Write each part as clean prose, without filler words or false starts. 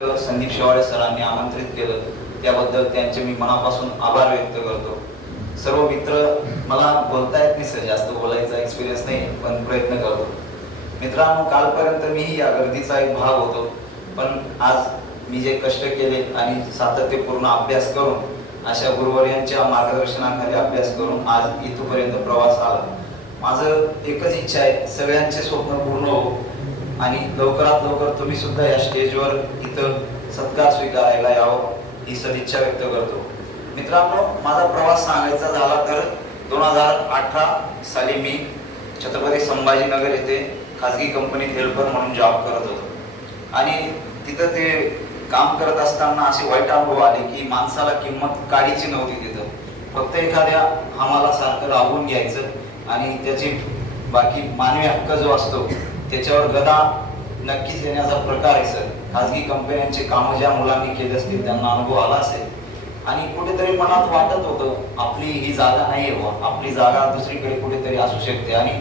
संदीप शेवाळे सरांनी आमंत्रित केलं त्याबद्दल त्यांचे मी मनापासून आभार व्यक्त करतो. सर्व मित्र, मला बोलता येत नाही सर, जास्त बोलायचा एक्सपिरियन्स नाही, पण प्रयत्न करतो. मित्रांनो, कालपर्यंत मीही या गर्दीचा एक भाग होतो, पण आज मी जे कष्ट केले आणि सातत्यपूर्ण अभ्यास करून अशा गुरुवर्यांच्या मार्गदर्शनाखाली अभ्यास करून आज इथपर्यंत प्रवास आला. माझं एकच इच्छा आहे, सगळ्यांचे स्वप्न पूर्ण हो आणि लवकरात लवकर तुम्ही सुद्धा या स्टेजवर इथं सत्कार स्वीकारायला यावं ही सदिच्छा व्यक्त करतो. मित्रांनो, माझा प्रवास सांगायचा झाला तर 2018 साली मी छत्रपती संभाजीनगर येथे खाजगी कंपनीत हेल्पर म्हणून जॉब करत होतो आणि तिथं ते काम करत असताना असे वाईट अनुभव आले की माणसाला किंमत काडीची नव्हती. तिथं फक्त एखाद्या आम्हाला सारखं राबवून घ्यायचं आणि त्याची बाकी मानवी हक्क जो असतो त्याच्यावर गदा नक्कीच येण्याचा प्रकार आहे सर. खाजगी कंपन्यांचे कामं ज्या मुलांनी केले असतील त्यांना अनुभव आला असेल आणि कुठेतरी मनात वाटत होतं आपली ही जागा नाही आहे, आपली जागा दुसरीकडे कुठेतरी असू शकते. आणि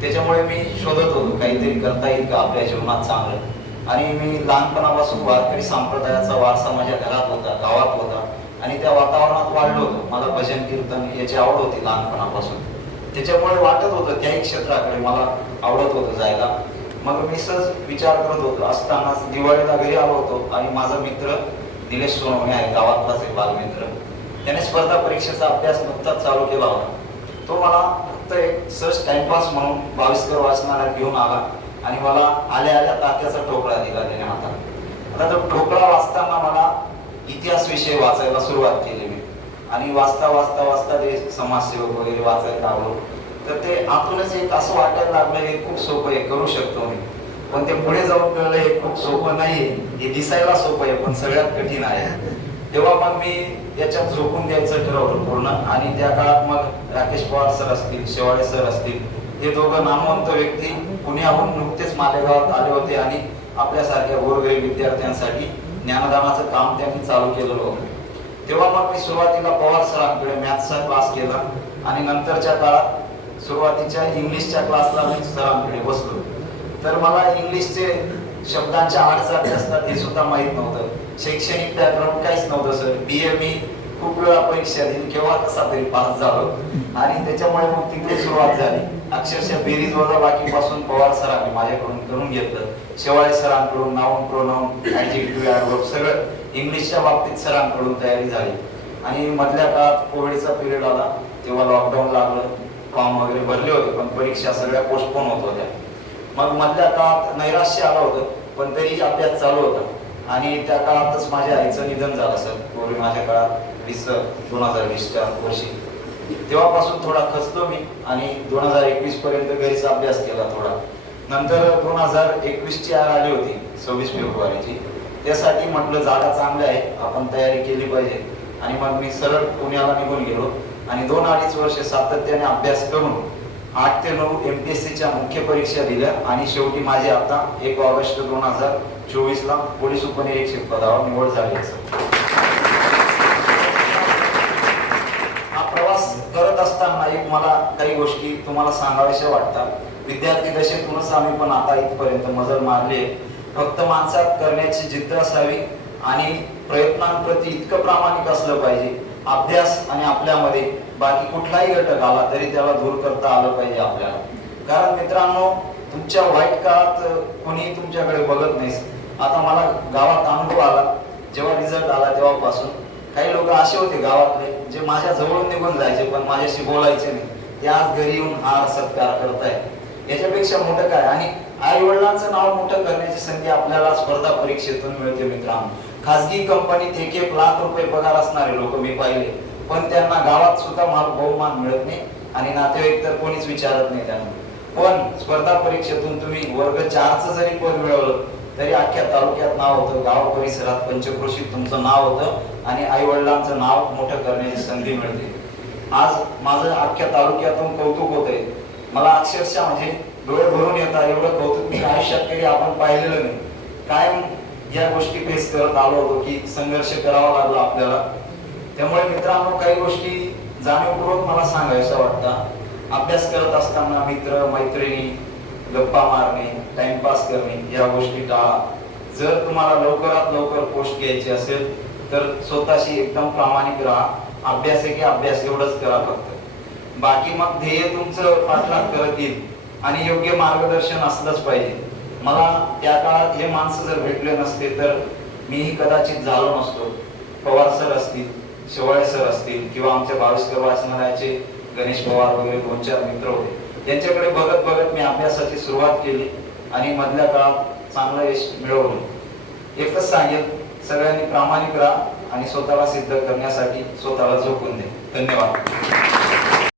त्याच्यामुळे मी शोधत होतो काहीतरी करता येईल का आपल्या जीवनात चांगलं. आणि मी लहानपणापासून वारकरी संप्रदायाचा वारसा माझ्या घरात होता, गावात होता आणि त्या वातावरणात वाढलो होतो. मला भजन कीर्तन याची आवड होती लहानपणापासून, त्याच्यामुळे वाटत होतं त्याही क्षेत्राकडे मला आवडत होतं जायला. मग मी सहज विचार करत होतो असताना दिवाळीला घरी आलो होतो आणि माझा मित्र निलेश सोनवणे आहे, गावातलाच एक बालमित्र, त्याने स्पर्धा परीक्षेचा अभ्यास नुकताच चालू केला होता. तो मला फक्त एक सहज टाइमपास म्हणून 22 वाचनालयात घेऊन आला आणि मला आल्या आल्या तात्याचा ठोकळा दिला त्याने हातात. आता तो ठोकळा वाचताना मला इतिहास विषय वाचायला सुरुवात केली मी आणि वाचता वाचता वाचता ते समाजसेवक वगैरे वाचायला लागलो. तर ते आतूनच एक असं वाटायला लागलं हे खूप सोपं आहे, करू शकतो मी. पण ते पुढे जाऊन कळलं हे खूप सोपं नाहीये, हे दिसायला सोपं आहे पण सगळ्यात कठीण आहे. तेव्हा मग मी याच्यात झोकून द्यायचं ठरवलं पूर्ण. आणि त्या काळात मग राकेश पवार सर असतील, शेवाळे सर असतील, हे दोघं नामवंत व्यक्ती पुण्याहून नुकतेच मालेगावात आले होते आणि आपल्यासारख्या गोरगरीब विद्यार्थ्यांसाठी ज्ञानदानाचं काम त्यांनी चालू केलेलं होतं. तेव्हा मग मी सुरुवातीला पवार सरांकडे मॅथ्सचा क्लास केला आणि नंतरच्या काळात सुरुवातीच्या इंग्लिशच्या क्लासला मी सरांकडे बसलो. तर मला इंग्लिशचे शब्दांच्या अडचणी असतात हे सुद्धा माहीत नव्हतं. शैक्षणिक बॅकग्राऊंड काहीच नव्हतं सर. BA मी खूप वेळा परीक्षा दिली, केव्हा कसा तरी पास झालो आणि त्याच्यामुळे मग तिथे सुरुवात झाली. अक्षरशः बेरीज वजा बाकीपासून पवार सरांनी माझ्याकडून करून घेतलं, शेवाळे सरांकडून नाऊन प्रोनाऊन ऍडजेक्टिव्ह ऍडवर्ब सगळं इंग्लिशच्या बाबतीत सरांकडून तयारी झाली. आणि मधल्या काळात कोविडचा पिरियड आला, तेव्हा लॉकडाऊन लागलं, फॉर्म वगैरे भरले होते पण परीक्षा सगळ्या पोस्टपोन होत होत्या. मग मधल्या काळात नैराश्य आलं होतं पण तरी अभ्यास चालू होता. आणि त्या काळातच माझ्या आईचं निधन झालं सर, पूर्वी माझ्या काळात 2020च्या वर्षी. तेव्हापासून थोडा खचलो मी आणि 2021 पर्यंत घरीच अभ्यास केला थोडा. नंतर 2021ची आली होती 26 फेब्रुवारीची, त्यासाठी म्हटलं जागा चांगली आहे, आपण तयारी केली पाहिजे. आणि मग मी सरळ पुण्याला निघून गेलो आणि 2-2.5 वर्ष सातत्याने अभ्यास करून 8 ते 9 MPSCच्या मुख्य परीक्षा दिल्या आणि शेवटी माझी आता 1 ऑगस्ट 2024ला पोलीस उपनिरीक्षक पदावर निवड झाली. हा प्रवास करत असताना एक मला काही गोष्टी तुम्हाला सांगाव्याशा वाटतात. विद्यार्थी दशेतूनच आम्ही पण आता इथपर्यंत मजल मारली. फक्त माणसात करण्याची जिद्द असावी आणि प्रयत्नांप्रती इतकं प्रामाणिक असलं पाहिजे. अभ्यास आणि आपल्यामध्ये बाकी कुठलाही घटक आला तरी त्याला दूर करता आलं पाहिजे आपल्याला. कारण मित्रांनो, तुमच्या वाईट काळात कोणी तुमच्याकडे बघत नाही. आता मला गावात अनुभव आला, जेव्हा रिझल्ट आला तेव्हापासून काही लोक असे होते गावातले जे माझ्या जवळून निघून जायचे पण माझ्याशी बोलायचे नाही. ते आज घरी येऊन हार सत्कार करताय, याच्यापेक्षा मोठं काय. आणि आई वडिलांचं नाव मोठं करण्याची संधी आपल्याला स्पर्धा परीक्षेतून मिळते. मित्रांनो, खाजगी कंपनीत 1-1 लाख रुपये पगार असणारे लोक मी पाहिले, पण त्यांना गावात सुद्धा बहुमान मिळत नाही आणि नातेवाईक तर कोणीच विचारत नाही त्यांना. पण स्पर्धा परीक्षेतून तुम्ही वर्ग 4चं जरी पद मिळवलं तरी अख्ख्या तालुक्यात नाव होतं, गाव परिसरात पंचक्रोशीत तुमचं नाव होतं आणि आई वडिलांचं नाव मोठं करण्याची संधी मिळते. आज माझं अख्ख्या तालुक्यातून कौतुक होतंय. मला अक्षरशः म्हणजे डोळे भरून येतात, एवढं कौतुक मी आयुष्यात कधी आपण पाहिलेलं नाही. कायम या गोष्टी फेस करत आलो होतो की संघर्ष करावा लागला आपल्याला. त्यामुळे मित्रांनो, काही गोष्टी जाणीवपूर्वक मला सांगायचं वाटतं. अभ्यास करत असताना मित्र मैत्रिणी, गप्पा मारणे, टाइमपास करणे या गोष्टी टाळा. जर तुम्हाला लवकरात लवकर पोस्ट घ्यायची असेल तर स्वतःशी एकदम प्रामाणिक राहा. अभ्यास आहे की अभ्यास एवढंच करा फक्त. बाकी मग ध्येय तुमचं पाठलाग करत येईल आणि योग्य मार्गदर्शन असलंच पाहिजे. मला त्या काळात हे माणसं जर भेटले नसते तर मीही कदाचित झालो नसतो. पवार सर असतील, शेवाळे सर असतील किंवा आमच्या बाविस्कर वाचनालयाचे गणेश पवार वगैरे 2-4 मित्र होते, त्यांच्याकडे बघत बघत मी अभ्यासाची सुरुवात केली आणि मधल्या काळात चांगलं यश मिळवलं. एकच सांगेल, सगळ्यांनी प्रामाणिक राहा आणि स्वतःला सिद्ध करण्यासाठी स्वतःला झोकून दे. धन्यवाद.